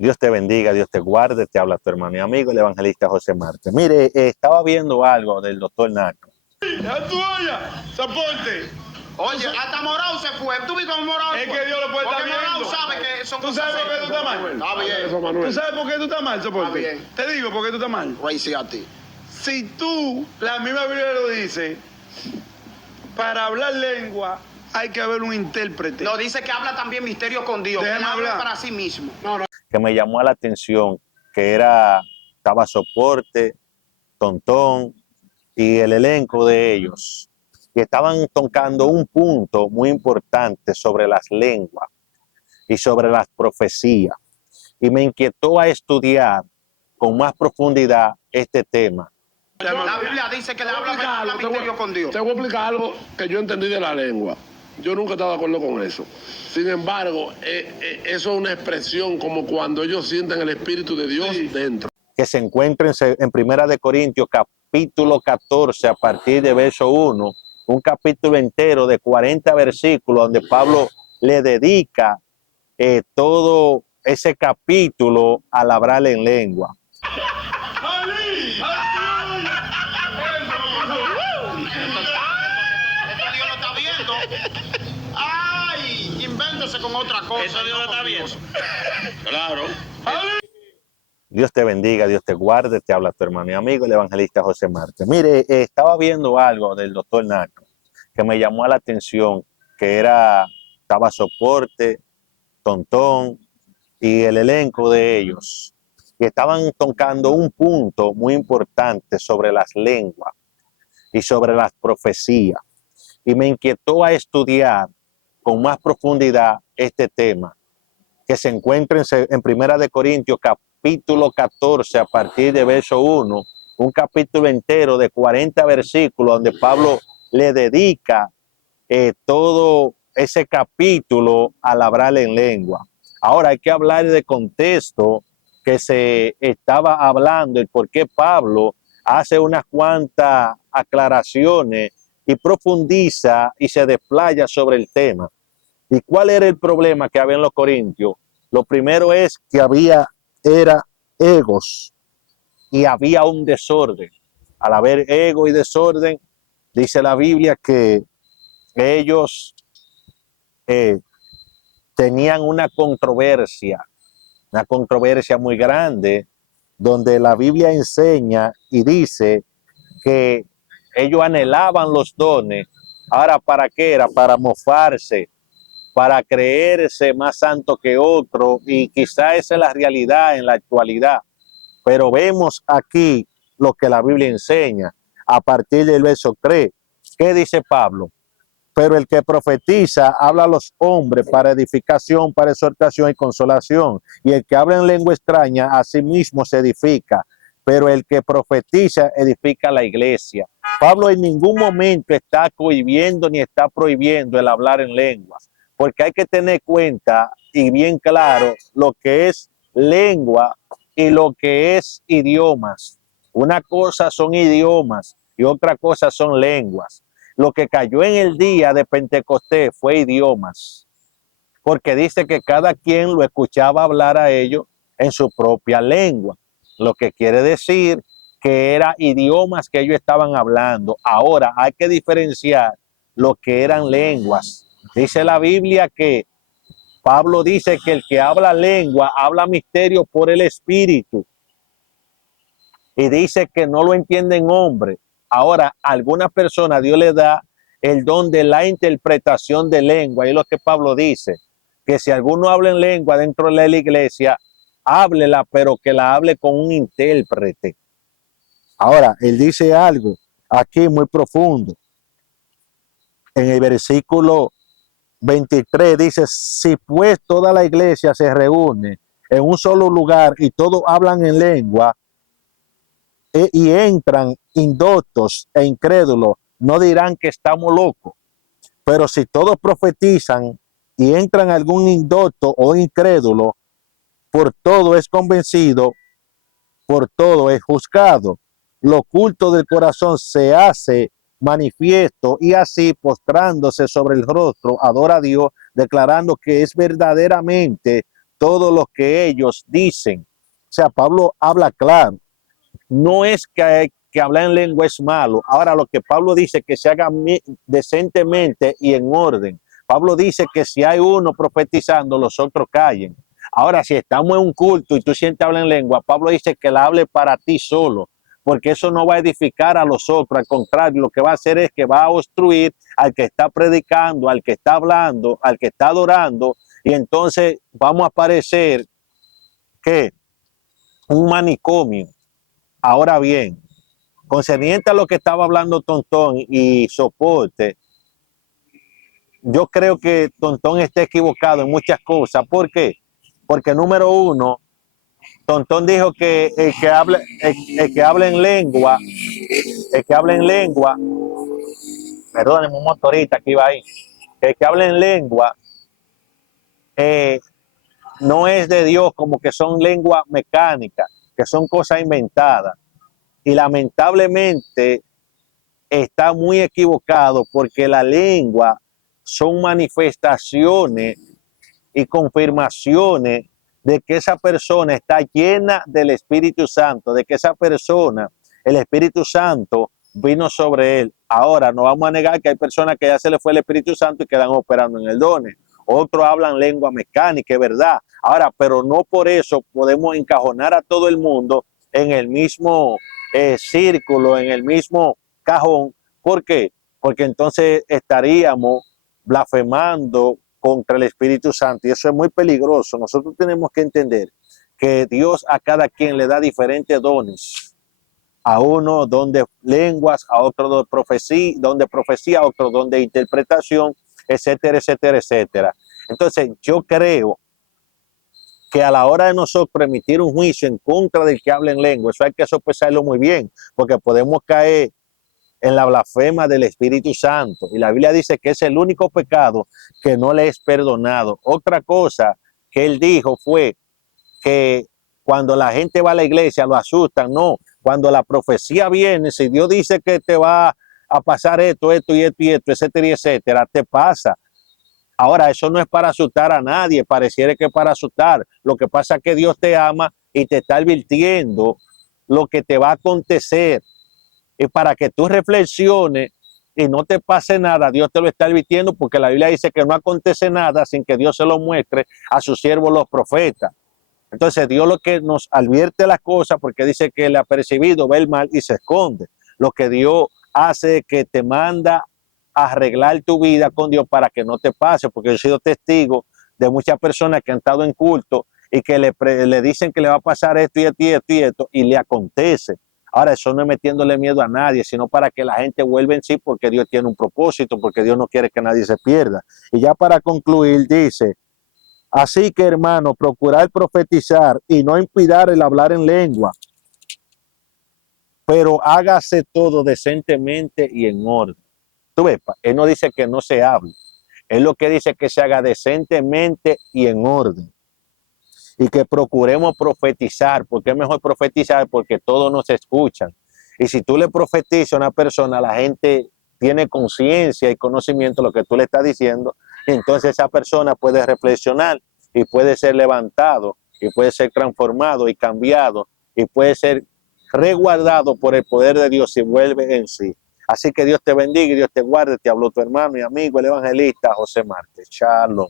Dios te bendiga, Dios te guarde, te habla tu hermano y amigo, el evangelista José Marte. Mire, estaba viendo algo del doctor Naco. ¡La tuya! ¡Soporte! Oye, hasta Morao se fue. ¿Tú viste cómo Morao Es fue? que Dios lo puede estar Porque Morao viendo. sabe que son ¿Tú sabes por qué tú estás mal? Está bien. ¿Tú sabes por qué tú estás mal, Soporte? Está bien. Te digo por qué tú estás mal. Racy a ti. Si tú, la misma Biblia lo dice, para hablar lengua hay que haber un intérprete. No, dice que habla también misterio con Dios. Déjame Que él habla hablar. para sí mismo. Que me llamó la atención, que estaba Soporte, Tontón y el elenco de ellos, que estaban tocando un punto muy importante sobre las lenguas y sobre las profecías. Y me inquietó a estudiar con más profundidad este tema. La Biblia dice que le habla misterio con Dios. Te voy a explicar algo que yo entendí de la lengua. Yo nunca he estado de acuerdo con eso. Sin embargo, eso es una expresión como cuando ellos sienten el Espíritu de Dios dentro. Que se encuentra en Primera de Corintios, capítulo 14, a partir de verso 1, un capítulo entero de 40 versículos, donde Pablo le dedica todo ese capítulo al hablar en lengua. Esto Dios lo está viendo. ¡Ay! Invéntese con otra cosa. Eso Dios lo está viendo. Claro. Dios te bendiga, Dios te guarde, te habla tu hermano y amigo, el evangelista José Marte. Mire, estaba viendo algo del doctor Naco que me llamó la atención, que estaba Soporte, Tontón y el elenco de ellos, que estaban tocando un punto muy importante sobre las lenguas y sobre las profecías. Y me inquietó a estudiar con más profundidad este tema, que se encuentra en Primera de Corintios, capítulo 14, a partir de verso 1, un capítulo entero de 40 versículos, donde Pablo le dedica todo ese capítulo al hablar en lengua. Ahora hay que hablar de contexto que se estaba hablando, el por qué Pablo hace unas cuantas aclaraciones y profundiza y se desplaya sobre el tema. ¿Y cuál era el problema que había en los corintios? Lo primero es que era egos y había un desorden. Al haber ego y desorden, dice la Biblia que ellos tenían una controversia muy grande, donde la Biblia enseña y dice que ellos anhelaban los dones. Ahora, ¿para qué era? Para mofarse, para creerse más santo que otro, y quizá esa es la realidad en la actualidad. Pero vemos aquí lo que la Biblia enseña a partir del verso 3. ¿Qué dice Pablo? Pero el que profetiza habla a los hombres para edificación, para exhortación y consolación. Y el que habla en lengua extraña a sí mismo se edifica. Pero el que profetiza edifica a la iglesia. Pablo en ningún momento está cohibiendo ni está prohibiendo el hablar en lenguas, porque hay que tener cuenta y bien claro lo que es lengua y lo que es idiomas. Una cosa son idiomas y otra cosa son lenguas. Lo que cayó en el día de Pentecostés fue idiomas, porque dice que cada quien lo escuchaba hablar a ellos en su propia lengua, lo que quiere decir que eran idiomas que ellos estaban hablando. Ahora hay que diferenciar lo que eran lenguas. Dice la Biblia que Pablo dice que el que habla lengua habla misterio por el Espíritu, y dice que no lo entienden hombres. Ahora, a algunas personas Dios les da el don de la interpretación de lengua, y es lo que Pablo dice, que si alguno habla en lengua dentro de la iglesia, háblela, pero que la hable con un intérprete. Ahora, él dice algo aquí muy profundo. En el versículo 23 dice: si pues toda la iglesia se reúne en un solo lugar y todos hablan en lengua, y entran indoctos e incrédulos, no dirán que estamos locos. Pero si todos profetizan y entran algún indocto o incrédulo, por todo es convencido, por todo es juzgado. Lo oculto del corazón se hace manifiesto, y así, postrándose sobre el rostro, adora a Dios, declarando que es verdaderamente todo lo que ellos dicen. O sea, Pablo habla claro. No es que hablar en lengua es malo. Ahora lo que Pablo dice que se haga decentemente y en orden. Pablo dice que si hay uno profetizando, los otros callen. Ahora, si estamos en un culto y tú sientes hablar en lengua, Pablo dice que la hable para ti solo, porque eso no va a edificar a los otros. Al contrario, lo que va a hacer es que va a obstruir al que está predicando, al que está hablando, al que está adorando, y entonces vamos a parecer que un manicomio. Ahora bien, concerniente a lo que estaba hablando Tontón y Soporte, yo creo que Tontón está equivocado en muchas cosas. ¿Por qué? Porque número uno, Tontón dijo que el que habla en lengua, perdónenme, un motorista que iba ahí, el que habla en lengua no es de Dios, como que son lenguas mecánicas, que son cosas inventadas. Y lamentablemente está muy equivocado, porque la lengua son manifestaciones y confirmaciones de que esa persona está llena del Espíritu Santo, de que esa persona, el Espíritu Santo vino sobre él. Ahora, no vamos a negar que hay personas que ya se le fue el Espíritu Santo y quedan operando en el dones. Otros hablan lengua mecánica, es verdad. Ahora, pero no por eso podemos encajonar a todo el mundo en el mismo círculo, en el mismo cajón. ¿Por qué? Porque entonces estaríamos blasfemando contra el Espíritu Santo, y eso es muy peligroso. Nosotros tenemos que entender que Dios a cada quien le da diferentes dones. A uno don de lenguas, a otro don de profecía, a otro don de interpretación, etcétera, etcétera, etcétera. Entonces yo creo que a la hora de nosotros emitir un juicio en contra del que habla en lengua, eso hay que sopesarlo muy bien, porque podemos caer en la blasfema del Espíritu Santo. Y la Biblia dice que es el único pecado que no le es perdonado. Otra cosa que él dijo fue que cuando la gente va a la iglesia lo asustan. No, cuando la profecía viene, si Dios dice que te va a pasar esto, esto y esto y esto, etcétera y etcétera, te pasa. Ahora, eso no es para asustar a nadie, pareciera que es para asustar. Lo que pasa es que Dios te ama y te está advirtiendo lo que te va a acontecer. Y para que tú reflexiones y no te pase nada, Dios te lo está advirtiendo, porque la Biblia dice que no acontece nada sin que Dios se lo muestre a sus siervos los profetas. Entonces Dios lo que nos advierte las cosas, porque dice que el apercibido ve el mal y se esconde. Lo que Dios hace es que te manda a arreglar tu vida con Dios para que no te pase, porque yo he sido testigo de muchas personas que han estado en culto y que le dicen que le va a pasar esto y esto y esto y esto, y le acontece. Ahora, eso no es metiéndole miedo a nadie, sino para que la gente vuelva en sí, porque Dios tiene un propósito, porque Dios no quiere que nadie se pierda. Y ya para concluir, dice: así que, hermano, procurar profetizar y no impidir el hablar en lengua, pero hágase todo decentemente y en orden. Tú ves, él no dice que no se hable, él lo que dice es que se haga decentemente y en orden. Y que procuremos profetizar. ¿Por qué es mejor profetizar? Porque todos nos escuchan. Y si tú le profetizas a una persona, la gente tiene conciencia y conocimiento de lo que tú le estás diciendo, y entonces esa persona puede reflexionar y puede ser levantado y puede ser transformado y cambiado y puede ser resguardado por el poder de Dios y vuelve en sí. Así que Dios te bendiga y Dios te guarde. Te habló tu hermano y amigo, el evangelista José Márquez. Shalom.